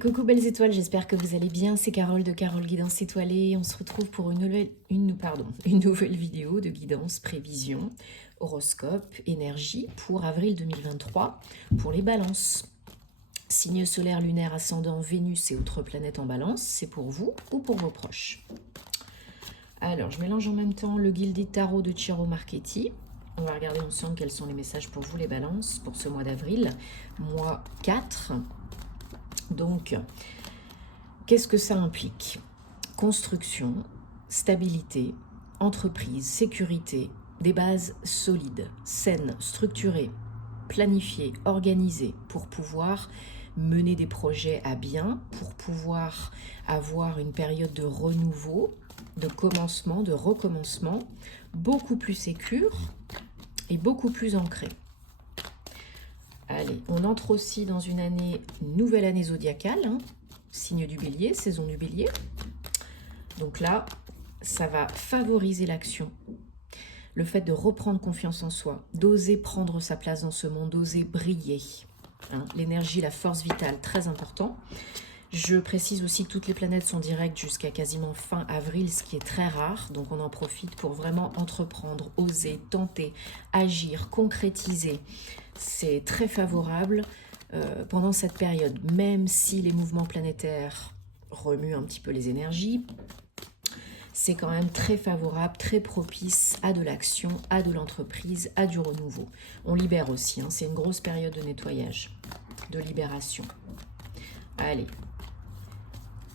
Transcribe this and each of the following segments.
coucou belles étoiles, j'espère que vous allez bien. C'est Carole de Carole Guidance Étoilée. On se retrouve pour une nouvelle vidéo de guidance, prévision, horoscope, énergie pour avril 2023 pour les balances. Signe solaire, lunaire, ascendant, Vénus et autres planètes en balance, c'est pour vous ou pour vos proches. Alors, je mélange en même temps le Gilded Tarot de Ciro Marchetti. On va regarder ensemble quels sont les messages pour vous les balances pour ce mois d'avril, mois 4. Donc, qu'est-ce que ça implique? Construction, stabilité, entreprise, sécurité, des bases solides, saines, structurées, planifiées, organisées pour pouvoir mener des projets à bien, pour pouvoir avoir une période de renouveau, de commencement, de recommencement, beaucoup plus sécure et beaucoup plus ancrée. Allez, on entre aussi dans une nouvelle année zodiacale, hein, signe du bélier, saison du bélier. Donc là, ça va favoriser l'action, le fait de reprendre confiance en soi, d'oser prendre sa place dans ce monde, d'oser briller. Hein, l'énergie, la force vitale, très important. Je précise aussi que toutes les planètes sont directes jusqu'à quasiment fin avril, ce qui est très rare. Donc on en profite pour vraiment entreprendre, oser, tenter, agir, concrétiser. C'est très favorable pendant cette période, même si les mouvements planétaires remuent un petit peu les énergies. C'est quand même très favorable, très propice à de l'action, à de l'entreprise, à du renouveau. On libère aussi, hein, c'est une grosse période de nettoyage, de libération. Allez.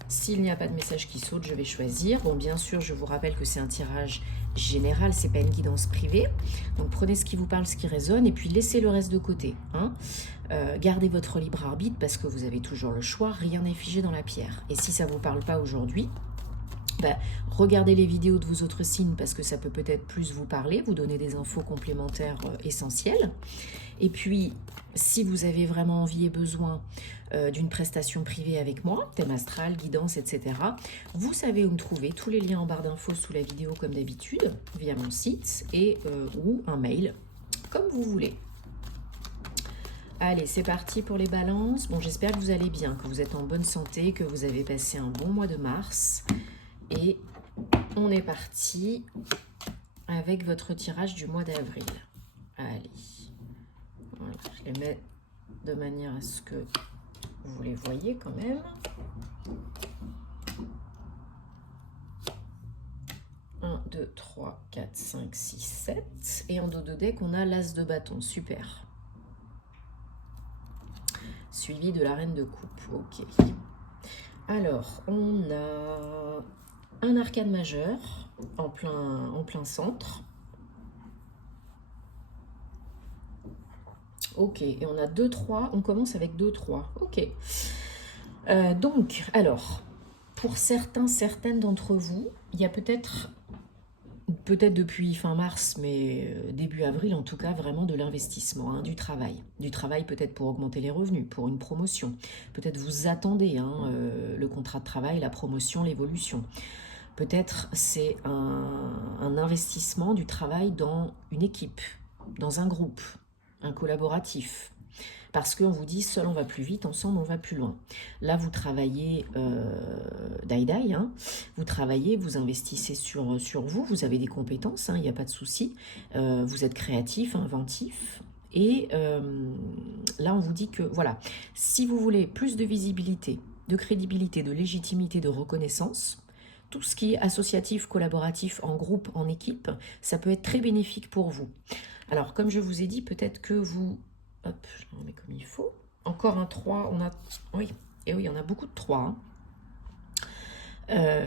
S'il n'y a pas de message qui saute, je vais choisir. Bon, bien sûr, je vous rappelle que c'est un tirage général, c'est pas une guidance privée. Donc, prenez ce qui vous parle, ce qui résonne, et puis laissez le reste de côté. Hein. Gardez votre libre arbitre parce que vous avez toujours le choix. Rien n'est figé dans la pierre. Et si ça ne vous parle pas aujourd'hui, regardez les vidéos de vos autres signes parce que ça peut peut-être plus vous parler, vous donner des infos complémentaires essentielles. Et puis, si vous avez vraiment envie et besoin d'une prestation privée avec moi, thème astral, guidance, etc., vous savez où me trouver. Tous les liens en barre d'infos sous la vidéo comme d'habitude, via mon site et ou un mail, comme vous voulez. Allez, c'est parti pour les balances. Bon, j'espère que vous allez bien, que vous êtes en bonne santé, que vous avez passé un bon mois de mars. Et on est parti avec votre tirage du mois d'avril. Allez, voilà, je les mets de manière à ce que vous les voyez quand même. Un, 2, 3, 4, 5, 6, 7. Et en dos de deck, on a l'as de bâton. Super. Suivi de la reine de coupe. Ok. Alors, on a un arcane majeur en plein centre. Ok, et on a 2-3, on commence avec 2-3. Ok. Donc, alors, pour certaines d'entre vous, il y a peut-être depuis fin mars, mais début avril en tout cas, vraiment de l'investissement, hein, du travail. Du travail peut-être pour augmenter les revenus, pour une promotion. Peut-être vous attendez le contrat de travail, la promotion, l'évolution. Peut-être c'est un investissement du travail dans une équipe, dans un groupe, un collaboratif. Parce qu'on vous dit, seul on va plus vite, ensemble on va plus loin. Là, vous travaillez die-die, hein, vous travaillez, vous investissez sur vous, vous avez des compétences, il n'y a pas de souci. Vous êtes créatif, inventif. Et là, on vous dit que, voilà, si vous voulez plus de visibilité, de crédibilité, de légitimité, de reconnaissance, tout ce qui est associatif, collaboratif, en groupe, en équipe, ça peut être très bénéfique pour vous. Alors, comme je vous ai dit, peut-être que vous... Hop, je le remets comme il faut. Encore un 3, on a... Oui, et oui, on a beaucoup de 3. Hein.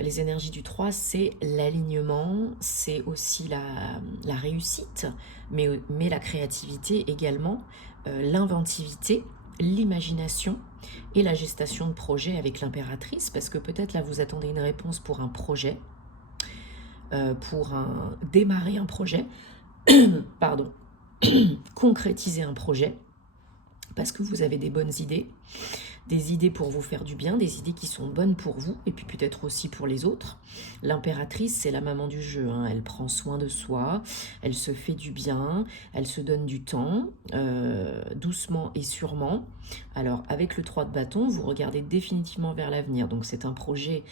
Les énergies du 3, c'est l'alignement, c'est aussi la réussite, mais la créativité également, l'inventivité, l'imagination et la gestation de projet avec l'impératrice, parce que peut-être là vous attendez une réponse pour un projet, démarrer un projet, concrétiser un projet, parce que vous avez des bonnes idées, des idées pour vous faire du bien, des idées qui sont bonnes pour vous et puis peut-être aussi pour les autres. L'impératrice, c'est la maman du jeu, hein. Elle prend soin de soi, elle se fait du bien, elle se donne du temps, doucement et sûrement. Alors avec le 3 de bâton, vous regardez définitivement vers l'avenir, donc c'est un projet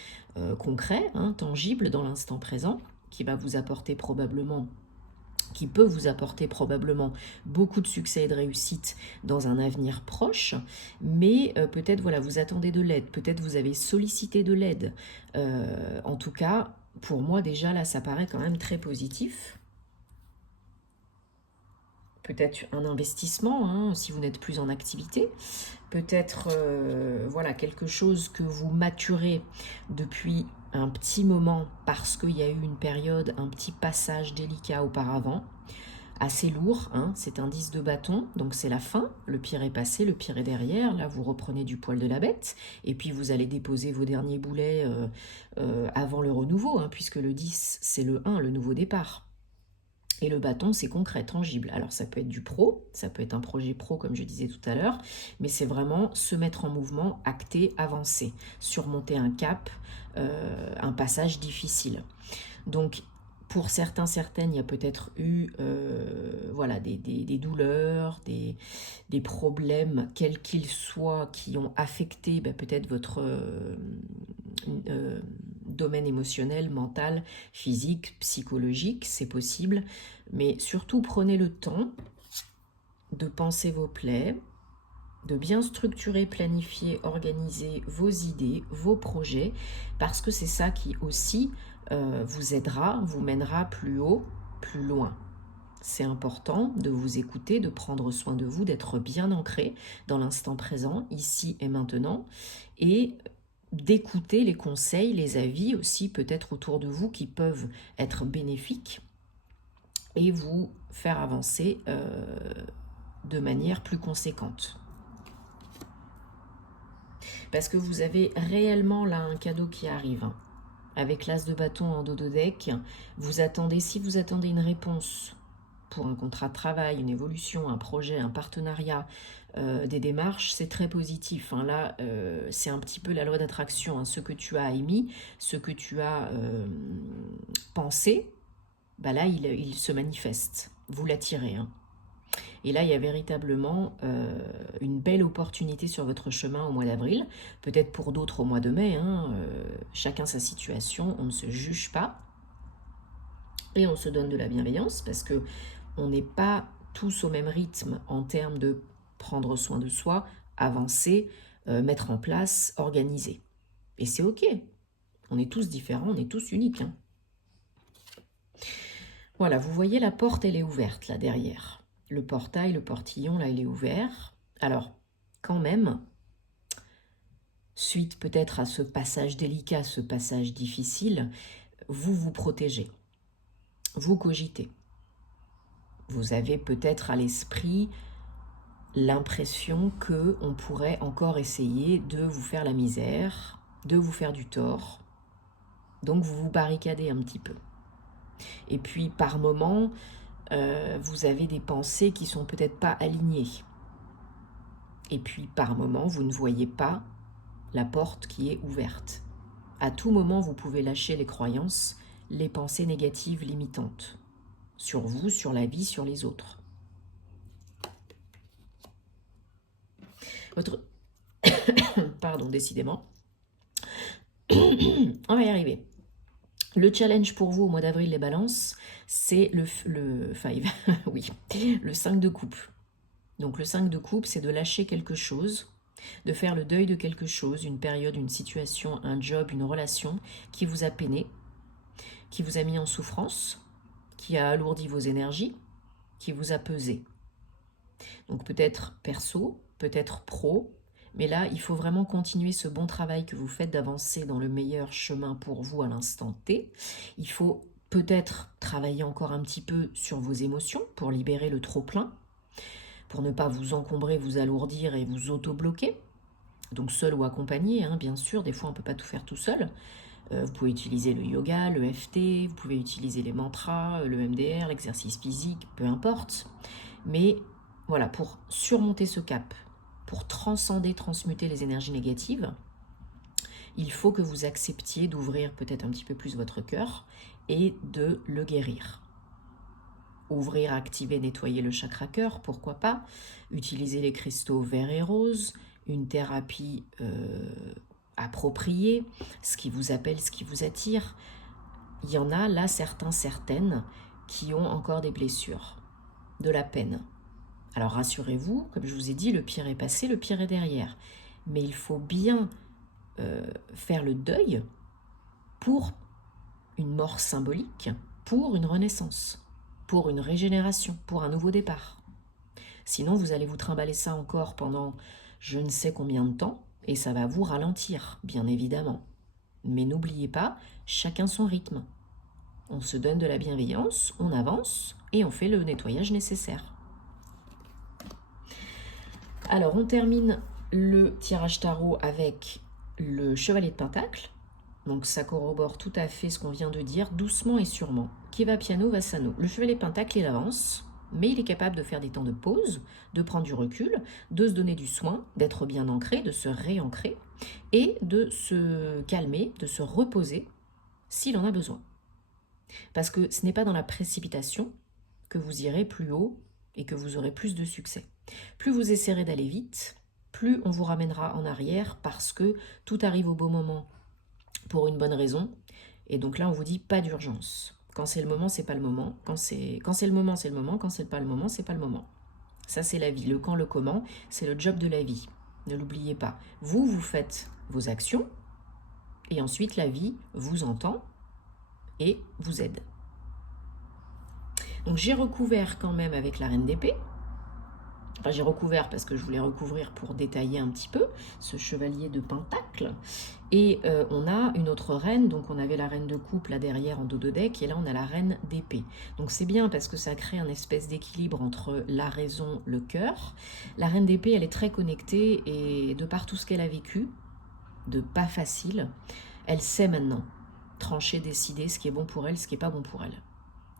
concret, hein, tangible dans l'instant présent, qui va vous apporter probablement qui peut vous apporter probablement beaucoup de succès et de réussite dans un avenir proche, mais peut-être voilà, vous attendez de l'aide, peut-être vous avez sollicité de l'aide. En tout cas, pour moi déjà là, ça paraît quand même très positif. Peut-être un investissement, hein, si vous n'êtes plus en activité. Peut-être voilà, quelque chose que vous maturez depuis un petit moment parce qu'il y a eu une période, un petit passage délicat auparavant, assez lourd, hein, c'est un 10 de bâton, donc c'est la fin, le pire est passé, le pire est derrière, là vous reprenez du poil de la bête, et puis vous allez déposer vos derniers boulets avant le renouveau, hein, puisque le 10 c'est le 1, le nouveau départ. Et le bâton, c'est concret, tangible. Alors ça peut être du pro, ça peut être un projet pro comme je disais tout à l'heure, mais c'est vraiment se mettre en mouvement, acter, avancer, surmonter un cap, un passage difficile. Donc pour certains, certaines, il y a peut-être eu voilà, des douleurs, des problèmes, quels qu'ils soient, qui ont affecté peut-être votre domaine émotionnel, mental, physique, psychologique, c'est possible. Mais surtout, prenez le temps de penser vos plaies, de bien structurer, planifier, organiser vos idées, vos projets, parce que c'est ça qui aussi vous aidera, vous mènera plus haut, plus loin. C'est important de vous écouter, de prendre soin de vous, d'être bien ancré dans l'instant présent, ici et maintenant, et d'écouter les conseils, les avis aussi peut-être autour de vous qui peuvent être bénéfiques et vous faire avancer de manière plus conséquente. Parce que vous avez réellement là un cadeau qui arrive. Hein. Avec l'as de bâton en dos de deck, vous attendez, si vous attendez une réponse pour un contrat de travail, une évolution, un projet, un partenariat, des démarches, c'est très positif. Hein. Là, c'est un petit peu la loi d'attraction. Hein. Ce que tu as émis, ce que tu as pensé, là, il se manifeste. Vous l'attirez. Hein. Et là, il y a véritablement une belle opportunité sur votre chemin au mois d'avril. Peut-être pour d'autres au mois de mai. Hein. Chacun sa situation, on ne se juge pas. Et on se donne de la bienveillance parce que on n'est pas tous au même rythme en termes de prendre soin de soi, avancer, mettre en place, organiser. Et c'est ok. On est tous différents, on est tous uniques. Hein. Voilà, vous voyez la porte, elle est ouverte là derrière. Le portail, le portillon, là, il est ouvert. Alors, quand même, suite peut-être à ce passage délicat, ce passage difficile, vous vous protégez. Vous cogitez. Vous avez peut-être à l'esprit l'impression qu'on pourrait encore essayer de vous faire la misère, de vous faire du tort. Donc vous vous barricadez un petit peu. Et puis par moments, vous avez des pensées qui sont peut-être pas alignées. Et puis par moments, vous ne voyez pas la porte qui est ouverte. À tout moment, vous pouvez lâcher les croyances, les pensées négatives limitantes. Sur vous, sur la vie, sur les autres. Votre... Pardon, décidément. On va y arriver. Le challenge pour vous au mois d'avril, les balances, c'est le 5. Oui, le 5 de coupe. Donc le 5 de coupe, c'est de lâcher quelque chose, de faire le deuil de quelque chose, une période, une situation, un job, une relation qui vous a peiné, qui vous a mis en souffrance, qui a alourdi vos énergies, qui vous a pesé. Donc peut-être perso, peut-être pro, mais là, il faut vraiment continuer ce bon travail que vous faites d'avancer dans le meilleur chemin pour vous à l'instant T. Il faut peut-être travailler encore un petit peu sur vos émotions pour libérer le trop-plein, pour ne pas vous encombrer, vous alourdir et vous auto-bloquer. Donc seul ou accompagné, hein, bien sûr, des fois on ne peut pas tout faire tout seul. Vous pouvez utiliser le yoga, le FT, vous pouvez utiliser les mantras, le MDR, l'exercice physique, peu importe. Mais voilà, pour surmonter ce cap, pour transcender, transmuter les énergies négatives, il faut que vous acceptiez d'ouvrir peut-être un petit peu plus votre cœur et de le guérir. Ouvrir, activer, nettoyer le chakra cœur, pourquoi pas. Utiliser les cristaux verts et roses, une thérapie appropriée, ce qui vous appelle, ce qui vous attire. Il y en a là, certaines, qui ont encore des blessures, de la peine. Alors rassurez-vous, comme je vous ai dit, le pire est passé, le pire est derrière. Mais il faut bien faire le deuil pour une mort symbolique, pour une renaissance, pour une régénération, pour un nouveau départ. Sinon, vous allez vous trimballer ça encore pendant je ne sais combien de temps, et ça va vous ralentir, bien évidemment. Mais n'oubliez pas, chacun son rythme. On se donne de la bienveillance, on avance, et on fait le nettoyage nécessaire. Alors, on termine le tirage tarot avec le chevalier de Pentacle. Donc ça corrobore tout à fait ce qu'on vient de dire, doucement et sûrement. Qui va piano va sano. Le chevalier de Pentacle, il avance, mais il est capable de faire des temps de pause, de prendre du recul, de se donner du soin, d'être bien ancré, de se réancrer et de se calmer, de se reposer s'il en a besoin. Parce que ce n'est pas dans la précipitation que vous irez plus haut et que vous aurez plus de succès. Plus vous essaierez d'aller vite, plus on vous ramènera en arrière parce que tout arrive au bon moment pour une bonne raison. Et donc là, on vous dit pas d'urgence. Quand c'est le moment, c'est pas le moment. Quand c'est le moment, c'est le moment. Quand c'est pas le moment, c'est pas le moment. Ça, c'est la vie. Le quand, le comment, c'est le job de la vie. Ne l'oubliez pas. Vous faites vos actions et ensuite la vie vous entend et vous aide. Donc j'ai recouvert quand même avec la reine d'épée. Enfin, j'ai recouvert parce que je voulais recouvrir pour détailler un petit peu ce chevalier de Pentacle. Et on a une autre reine, donc on avait la reine de coupe là derrière en dos de deck, et là on a la reine d'épée. Donc c'est bien parce que ça crée un espèce d'équilibre entre la raison, le cœur. La reine d'épée, elle est très connectée et de par tout ce qu'elle a vécu, de pas facile, elle sait maintenant trancher, décider ce qui est bon pour elle, ce qui n'est pas bon pour elle.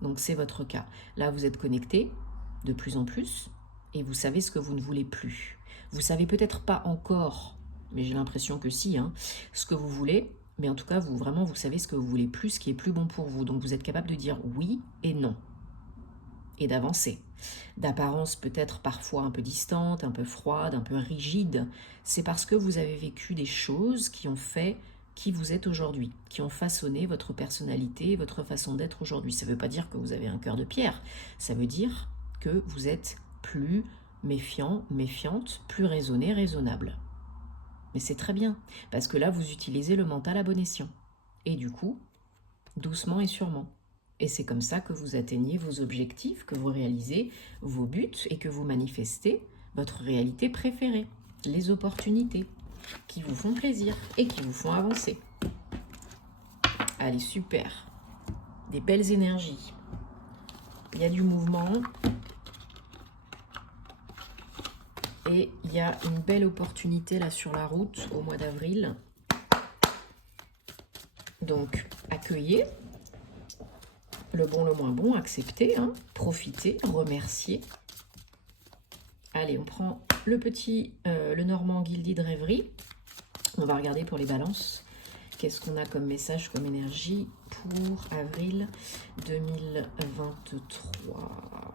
Donc c'est votre cas. Là vous êtes connecté de plus en plus. Et vous savez ce que vous ne voulez plus. Vous savez peut-être pas encore, mais j'ai l'impression que si, ce que vous voulez, mais en tout cas, vous savez ce que vous voulez plus, ce qui est plus bon pour vous. Donc vous êtes capable de dire oui et non. Et d'avancer. D'apparence peut-être parfois un peu distante, un peu froide, un peu rigide. C'est parce que vous avez vécu des choses qui ont fait qui vous êtes aujourd'hui, qui ont façonné votre personnalité, votre façon d'être aujourd'hui. Ça ne veut pas dire que vous avez un cœur de pierre. Ça veut dire que vous êtes plus méfiant, méfiante, plus raisonné, raisonnable. Mais c'est très bien, parce que là, vous utilisez le mental à bon escient. Et du coup, doucement et sûrement. Et c'est comme ça que vous atteignez vos objectifs, que vous réalisez vos buts et que vous manifestez votre réalité préférée, les opportunités qui vous font plaisir et qui vous font avancer. Allez, super. Des belles énergies. Il y a du mouvement. Et il y a une belle opportunité là sur la route au mois d'avril. Donc, accueillez le bon, le moins bon, acceptez, profitez, remerciez. Allez, on prend le Normand Guildy de rêverie. On va regarder pour les balances. Qu'est-ce qu'on a comme message, comme énergie pour avril 2023 ?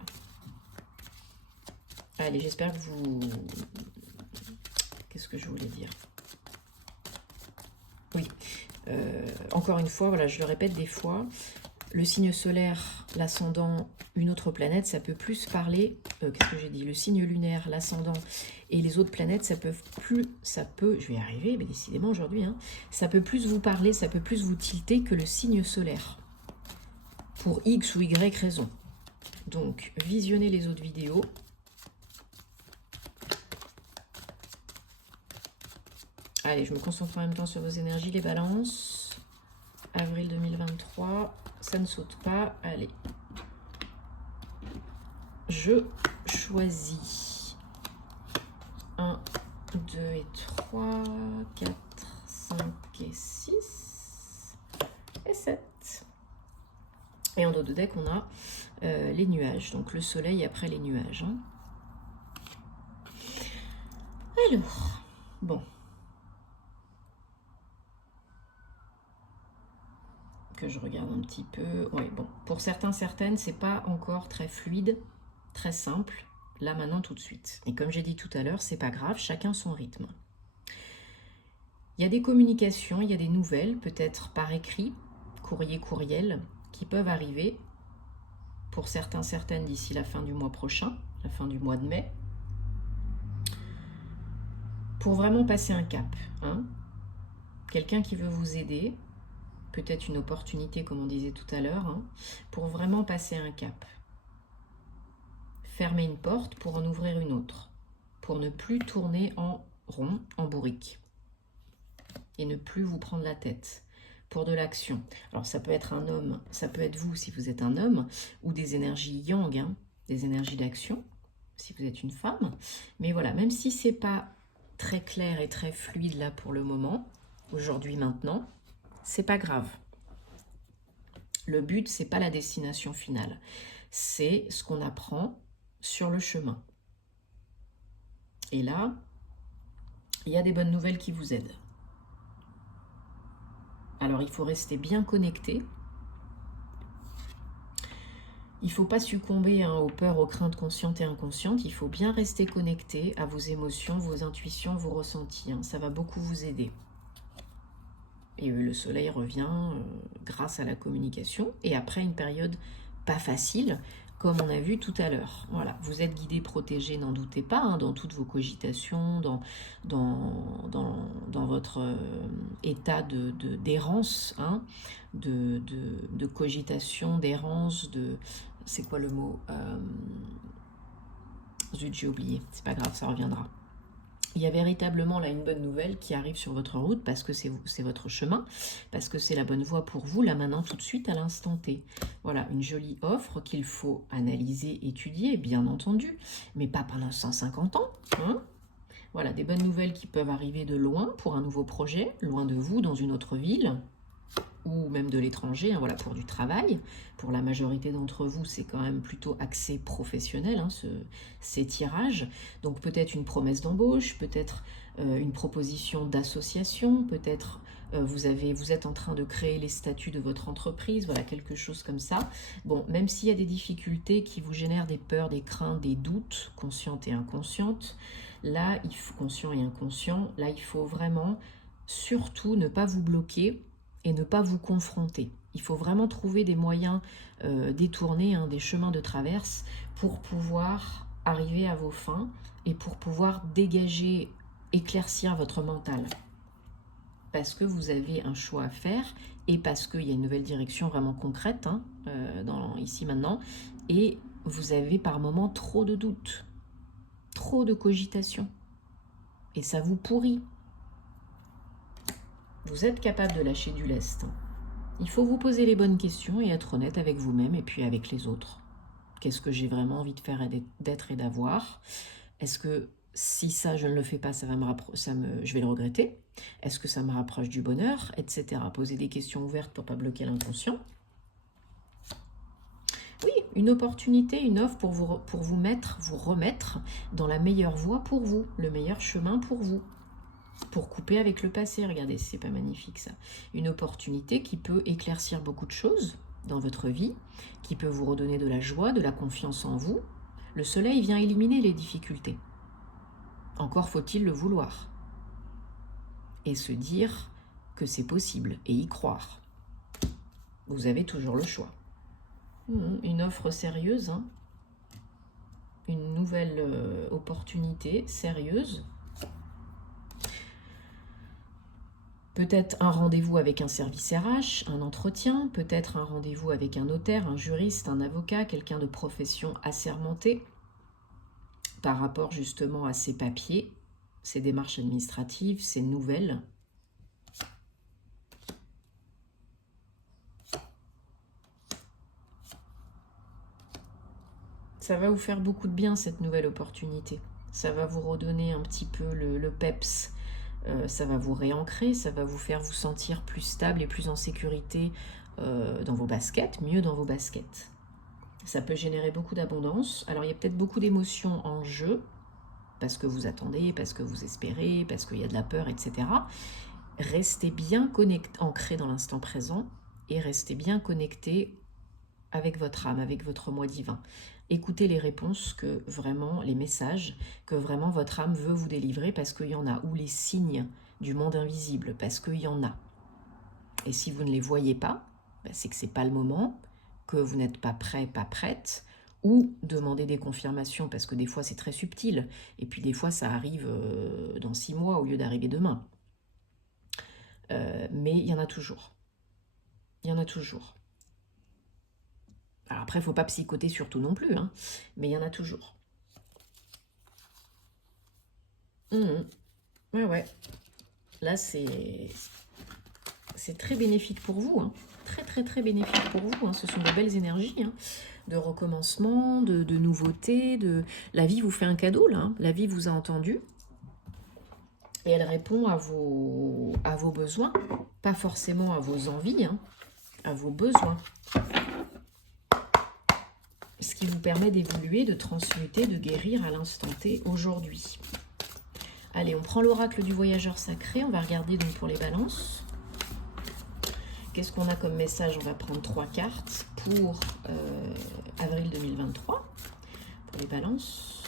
Allez, j'espère que vous... Qu'est-ce que je voulais dire? Oui, encore une fois, voilà, je le répète des fois, le signe solaire, l'ascendant, une autre planète, ça peut plus parler... qu'est-ce que j'ai dit? Le signe lunaire, l'ascendant et les autres planètes, je vais y arriver, mais décidément aujourd'hui, ça peut plus vous parler, ça peut plus vous tilter que le signe solaire. Pour X ou Y raison. Donc, visionnez les autres vidéos. Allez, je me concentre en même temps sur vos énergies, les balances. Avril 2023, ça ne saute pas. Allez. Je choisis 1, 2 et 3, 4, 5 et 6 et 7. Et en dos de deck, on a les nuages. Donc le soleil après les nuages. Alors, bon. Que je regarde un petit peu. Oui, bon. Pour certains, certaines, c'est pas encore très fluide, très simple. Là, maintenant, tout de suite. Et comme j'ai dit tout à l'heure, c'est pas grave, chacun son rythme. Il y a des communications, il y a des nouvelles, peut-être par écrit, courrier, courriel, qui peuvent arriver. Pour certains, certaines, d'ici la fin du mois prochain, la fin du mois de mai. Pour vraiment passer un cap. Hein. Quelqu'un qui veut vous aider, peut-être une opportunité, comme on disait tout à l'heure, hein, pour vraiment passer un cap. Fermer une porte pour en ouvrir une autre. Pour ne plus tourner en rond, en bourrique. Et ne plus vous prendre la tête. Pour de l'action. Alors ça peut être un homme, ça peut être vous si vous êtes un homme, ou des énergies yang, hein, des énergies d'action, si vous êtes une femme. Mais voilà, même si c'est pas très clair et très fluide là pour le moment, aujourd'hui, maintenant, c'est pas grave. Le but, c'est pas la destination finale. C'est ce qu'on apprend sur le chemin. Et là, il y a des bonnes nouvelles qui vous aident. Alors, il faut rester bien connecté. Il ne faut pas succomber aux peurs, aux craintes conscientes et inconscientes. Il faut bien rester connecté à vos émotions, vos intuitions, vos ressentis. Hein. Ça va beaucoup vous aider. Et le soleil revient grâce à la communication. Et après une période pas facile, comme on a vu tout à l'heure. Voilà, vous êtes guidé, protégé, n'en doutez pas, hein, dans toutes vos cogitations, dans votre état d'errance, hein, de cogitation, d'errance, c'est quoi le mot zut, j'ai oublié, c'est pas grave, ça reviendra. Il y a véritablement là une bonne nouvelle qui arrive sur votre route parce que c'est votre chemin, parce que c'est la bonne voie pour vous, là maintenant tout de suite à l'instant T. Voilà, une jolie offre qu'il faut analyser, étudier, bien entendu, mais pas pendant 150 ans. Hein. Voilà, des bonnes nouvelles qui peuvent arriver de loin pour un nouveau projet, loin de vous, dans une autre ville, ou même de l'étranger, hein, voilà, pour du travail. Pour la majorité d'entre vous, c'est quand même plutôt axé professionnel, hein, ces tirages. Donc peut-être une promesse d'embauche, peut-être une proposition d'association, peut-être vous êtes en train de créer les statuts de votre entreprise, voilà, quelque chose comme ça. Bon, même s'il y a des difficultés qui vous génèrent des peurs, des craintes, des doutes, conscientes et inconscientes, là, conscient et inconscient, là, il faut vraiment surtout ne pas vous bloquer et ne pas vous confronter. Il faut vraiment trouver des moyens détournés, hein, des chemins de traverse pour pouvoir arriver à vos fins et pour pouvoir dégager, éclaircir votre mental. Parce que vous avez un choix à faire et parce qu'il y a une nouvelle direction vraiment concrète, hein, ici maintenant, et vous avez par moments trop de doutes, trop de cogitation. Et ça vous pourrit. Vous êtes capable de lâcher du lest. Il faut vous poser les bonnes questions et être honnête avec vous-même et puis avec les autres. Qu'est-ce que j'ai vraiment envie de faire et d'être et d'avoir? Est-ce que si ça, je ne le fais pas, je vais le regretter? Est-ce que ça me rapproche du bonheur? Etc. Poser des questions ouvertes pour ne pas bloquer l'inconscient. Oui, une opportunité, une offre pour vous remettre dans la meilleure voie pour vous, le meilleur chemin pour vous. Pour couper avec le passé, regardez, c'est pas magnifique ça. Une opportunité qui peut éclaircir beaucoup de choses dans votre vie, qui peut vous redonner de la joie, de la confiance en vous. Le soleil vient éliminer les difficultés. Encore faut-il le vouloir. Et se dire que c'est possible et y croire. Vous avez toujours le choix. Une offre sérieuse, hein. Une nouvelle opportunité sérieuse. Peut-être un rendez-vous avec un service RH, un entretien, peut-être un rendez-vous avec un notaire, un juriste, un avocat, quelqu'un de profession assermenté par rapport justement à ces papiers, ces démarches administratives, ces nouvelles. Ça va vous faire beaucoup de bien cette nouvelle opportunité. Ça va vous redonner un petit peu le peps. Ça va vous réancrer, ça va vous faire vous sentir plus stable et plus en sécurité dans vos baskets, mieux dans vos baskets. Ça peut générer beaucoup d'abondance. Alors il y a peut-être beaucoup d'émotions en jeu, parce que vous attendez, parce que vous espérez, parce qu'il y a de la peur, etc. Restez bien ancré dans l'instant présent et restez bien connecté avec votre âme, avec votre moi divin. Écoutez les réponses que vraiment, les messages que vraiment votre âme veut vous délivrer parce qu'il y en a, ou les signes du monde invisible, parce qu'il y en a. Et si vous ne les voyez pas, c'est que c'est pas le moment, que vous n'êtes pas prêt, pas prête, ou demandez des confirmations parce que des fois c'est très subtil, et puis des fois ça arrive dans 6 mois au lieu d'arriver demain. Mais il y en a toujours. Il y en a toujours. Alors après, il ne faut pas psychoter surtout non plus, hein, mais il y en a toujours. Ouais. Là, c'est très bénéfique pour vous, hein. Très bénéfique pour vous, hein. Ce sont de belles énergies, hein, de recommencement, de nouveautés, la vie vous fait un cadeau, là, hein. La vie vous a entendu et elle répond à vos besoins, pas forcément à vos envies, hein, à vos besoins. Ce qui vous permet d'évoluer, de transmuter, de guérir à l'instant T aujourd'hui. Allez, on prend l'oracle du voyageur sacré, on va regarder donc pour les balances. Qu'est-ce qu'on a comme message? On va prendre 3 cartes pour avril 2023, pour les balances.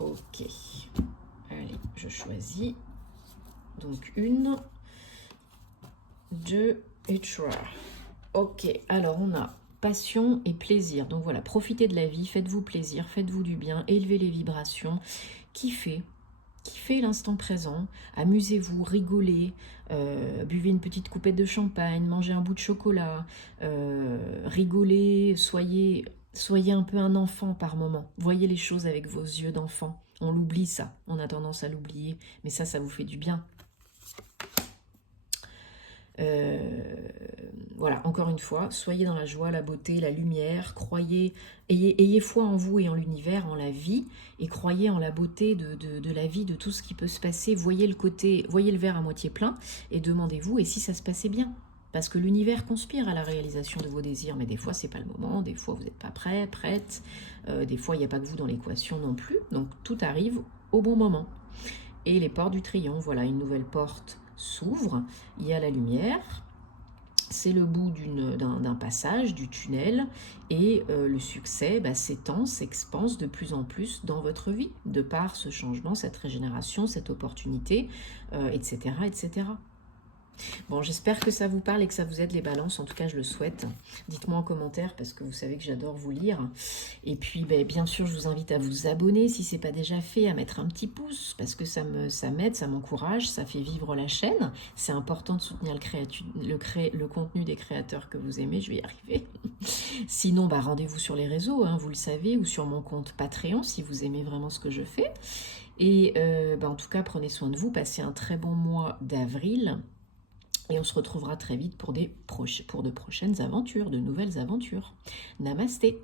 Ok, allez, je choisis. Donc 1, 2 et 3. Ok, alors on a passion et plaisir. Donc voilà, profitez de la vie, faites-vous plaisir, faites-vous du bien, élevez les vibrations, kiffez l'instant présent, amusez-vous, rigolez, buvez une petite coupette de champagne, mangez un bout de chocolat, rigolez, soyez un peu un enfant par moment. Voyez les choses avec vos yeux d'enfant. On l'oublie ça, on a tendance à l'oublier, mais ça vous fait du bien. Voilà, encore une fois, soyez dans la joie, la beauté, la lumière, croyez, ayez foi en vous et en l'univers, en la vie, et croyez en la beauté de la vie, de tout ce qui peut se passer. Voyez le verre à moitié plein et demandez-vous, et si ça se passait bien? Parce que l'univers conspire à la réalisation de vos désirs, mais des fois c'est pas le moment, des fois vous n'êtes pas prêt, prête, des fois il n'y a pas que vous dans l'équation non plus, donc tout arrive au bon moment. Et les portes du triomphe, voilà, une nouvelle porte s'ouvre, il y a la lumière, c'est le bout d'un passage, du tunnel, et le succès s'étend, s'expanse de plus en plus dans votre vie, de par ce changement, cette régénération, cette opportunité, etc., etc. Bon, j'espère que ça vous parle et que ça vous aide les balances, en tout cas je le souhaite. Dites-moi en commentaire parce que vous savez que j'adore vous lire. Et puis bien sûr je vous invite à vous abonner si ce n'est pas déjà fait, à mettre un petit pouce parce que ça m'aide, ça m'encourage, ça fait vivre la chaîne. C'est important de soutenir le contenu des créateurs que vous aimez, je vais y arriver. Sinon rendez-vous sur les réseaux, hein, vous le savez, ou sur mon compte Patreon si vous aimez vraiment ce que je fais. Et en tout cas prenez soin de vous, passez un très bon mois d'avril. Et on se retrouvera très vite pour de prochaines aventures, de nouvelles aventures. Namasté.